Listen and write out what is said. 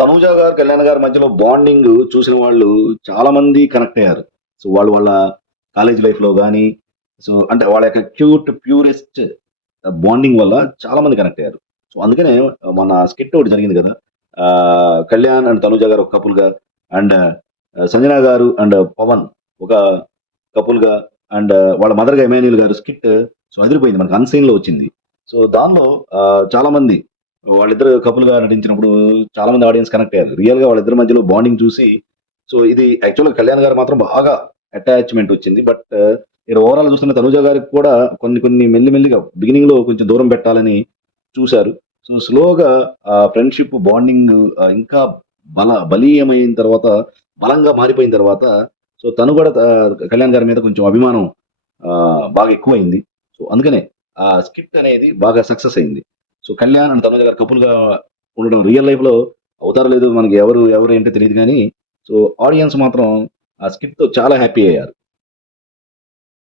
తనూజ గారు కళ్యాణ్ గారి మధ్యలో బాండింగ్ చూసిన వాళ్ళు చాలా మంది కనెక్ట్ అయ్యారు. సో వాళ్ళు వాళ్ళ కాలేజ్ లైఫ్లో కానీ సో అంటే వాళ్ళ యొక్క క్యూట్ ప్యూరెస్ట్ బాండింగ్ వల్ల చాలా మంది కనెక్ట్ అయ్యారు. సో అందుకనే మన స్కిట్ ఒకటి జరిగింది కదా కళ్యాణ్ అండ్ తనుజ గారు ఒక కపుల్గా అండ్ సంజన గారు అండ్ పవన్ ఒక కపుల్గా అండ్ వాళ్ళ మదర్గా ఎమాన్యుల్ గారు స్కిట్ సో అదిరిపోయింది. మనకి అన్సైన్లో వచ్చింది. సో దానిలో చాలామంది చాలా మంది వాళ్ళిద్దరు couple గా నటించినప్పుడు చాలా మంది ఆడియన్స్ కనెక్ట్ అయ్యారు. రియల్గా వాళ్ళిద్దరి మధ్యలో బాండింగ్ చూసి సో ఇది యాక్చువల్గా కళ్యాణ్ గారు మాత్రం బాగా అటాచ్మెంట్ వచ్చింది. బట్ uh, మీరు ఓవరాల్ చూస్తున్న తనుజ గారికి కూడా కొన్ని కొన్ని మెల్లి మెల్లిగా బిగినింగ్లో కొంచెం దూరం పెట్టాలని చూశారు. సో స్లోగా ఆ ఫ్రెండ్షిప్ బాండింగ్ ఇంకా బల బలీయమైన తర్వాత బలంగా మారిపోయిన తర్వాత సో తను కూడా కళ్యాణ్ గారి మీద కొంచెం అభిమానం బాగా ఎక్కువైంది. సో అందుకనే ఆ స్కిట్ అనేది బాగా సక్సెస్ అయింది. సో కళ్యాణ్ అండ్ తనుజ గారు కపుల్గా గా ఉండడం రియల్ లైఫ్లో అవుతారో లేదు మనకి ఎవరు ఎవరు ఏంటో తెలియదు కానీ సో ఆడియన్స్ మాత్రం ఆ స్కిట్తో చాలా హ్యాపీ అయ్యారు.